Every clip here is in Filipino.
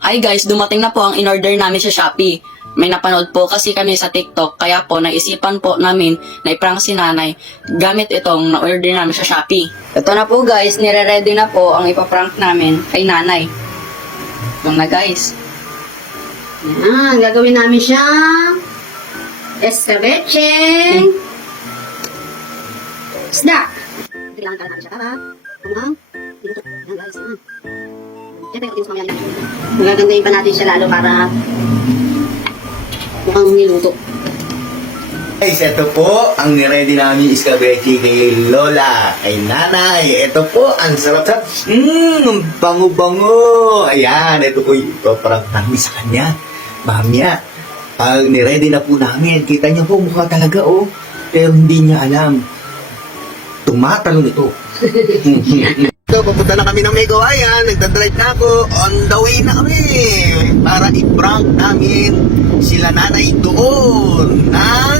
Ay guys, dumating na po ang in-order namin sa Shopee. May napanood po kasi kami sa TikTok, kaya po naisipan po namin na i-prank si nanay gamit itong na-order namin sa Shopee. Ito na po guys, nire-ready na po ang ipaprank namin kay nanay. Ito na guys. Yan, gagawin namin siyang escabeche. Isda. Kailangan ka natin siya para kumang pinuto. Yan guys. Siyempre, kung mamaya na. Magagandahin pa natin siya lalo para mukhang niluto. Guys, ito po ang niready namin escabeche kay Lola, kay Nanay. Ito po, ang sarap-sarap. Ang bango-bango. Ayan, ito po yung parang namin sa kanya. Mamaya, pag niready na po namin, kita niyo po mukha talaga pero hindi niya alam. Tumatalon ito. So, papunta na kami ng Megawayan. Nagdadrive na ako. On the way na kami. Para i-prank namin sila nanay doon ng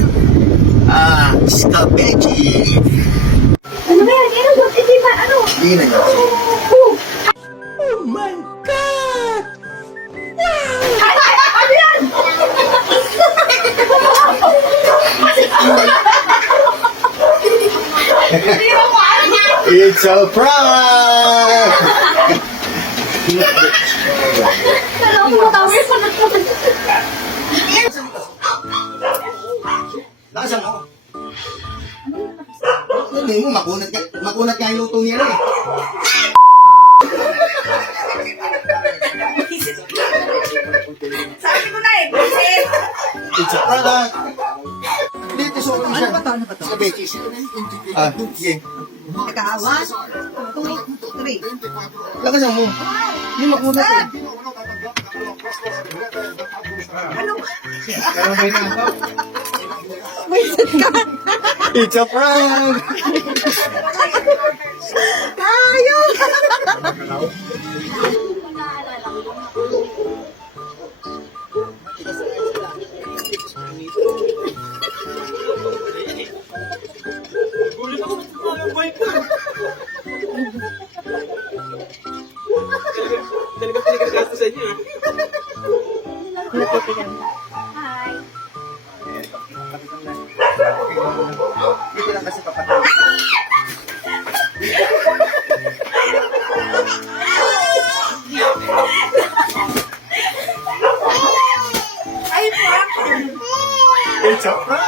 escabeche. Ano ba yan? Hindi ba? Ano? Hindi na yun. Oh my God! Ano yan? It's a prank! Alam mo, tawag pa na po. Lakasan ako. Ano mo, makunat ka yung luto niya eh. Sabi ko na eh, busit. It's a prank! Dito sa ulo siya. Ano ba to? Escabeche. Sige. Nakahawa? 2, 3. Lakasan mo. Hindi makunat eh. Ano? It's a prank! Ayaw! Dito lang kasi papatay. Ay, fuck! It's a prank!